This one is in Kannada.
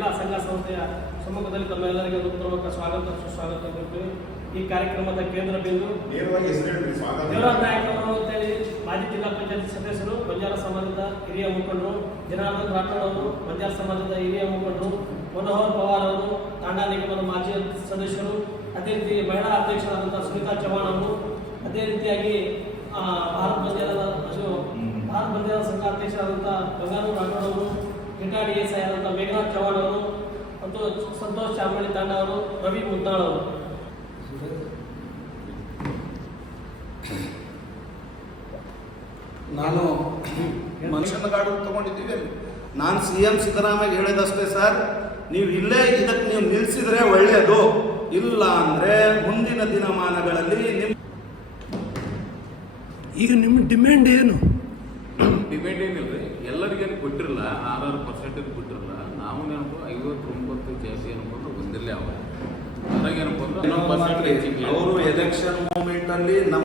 ಎಲ್ಲ ಸಂಘ ಸಂಸ್ಥೆಯ ಸಮ್ಮುಖದಲ್ಲಿ ತಮ್ಮೆಲ್ಲರಿಗೆ ಹೃತ್ಪೂರ್ವಕ ಸ್ವಾಗತ ಸುಸ್ವಾಗತ ಕೊಡ್ತೀವಿ ಈ ಕಾರ್ಯಕ್ರಮದ ಕೇಂದ್ರ ಬಿಂದು ದೇವರಾಜ್ ಅಂತೇಳಿ ಮಾಜಿ ಜಿಲ್ಲಾ ಪಂಚಾಯತ್ ಸದಸ್ಯರು ಬಂಜಾರ ಸಮಾಜದ ಹಿರಿಯ ಮುಖಂಡರು ಜನಾರ್ದನ್ ರಾಠೋಡ್ ಅವರು ಬಂಜಾರ ಸಮಾಜದ ಹಿರಿಯ ಮುಖಂಡರು ಮನೋಹರ್ ಪವಾರ್ ಅವರು ತಾಂಡಾ ನಿಗಮದ ಮಾಜಿ ಸದಸ್ಯರು ಅದೇ ರೀತಿ ಮಹಿಳಾ ಅಧ್ಯಕ್ಷರಾದಂತಹ ಸುನೀತಾ ಚೌಹಾಣ್ ಅವರು ಅದೇ ರೀತಿಯಾಗಿ ಭಾರತ್ ಬಂಜಾರದ ಭಾರತ್ ಬಂಜಾರ ಸಂಘ ಅಧ್ಯಕ್ಷರಾದಂತಹ ಬಂಗಾರು ರಾಠೋಡ್ ಅವರು retired S I Santosh Chamali Tanda ಅವರು ರವಿ ಮುದ್ದಾಳ್ ಅವರು. ನಾನು ಮನುಷ್ಯನ ಗಾಡು ತಗೊಂಡಿದ್ದೀವಿ. ನಾನು ಸಿ ಎಂ ಸಿದ್ದರಾಮಯ್ಯ ಹೇಳಿದಷ್ಟೇ ಸರ್. ನೀವು ಇಲ್ಲೇ ಇದಕ್ಕೆ ನೀವು ನಿಲ್ಲಿಸಿದ್ರೆ ಒಳ್ಳೆಯದು ಇಲ್ಲ ಅಂದರೆ ಮುಂದಿನ ದಿನಮಾನಗಳಲ್ಲಿ ನಿಮ್ಮ ಈಗ ನಿಮ್ಮ ಡಿಮ್ಯಾಂಡ್ ಏನು? ಡಿಮ್ಯಾಂಡ್ ಏನಿಲ್ಲ ರೀ ಎಲ್ಲರಿಗೇನು ಕೊಟ್ಟಿರಲ್ಲ? ಆರಾರು ಪರ್ಸೆಂಟೇಜ್ ಕೊಟ್ಟಿರಲ್ಲ? ಅವರು ಎಲೆಕ್ಷನ್ ಮೂಮೆಂಟ್ ಅಲ್ಲಿ ನಮ್ಮ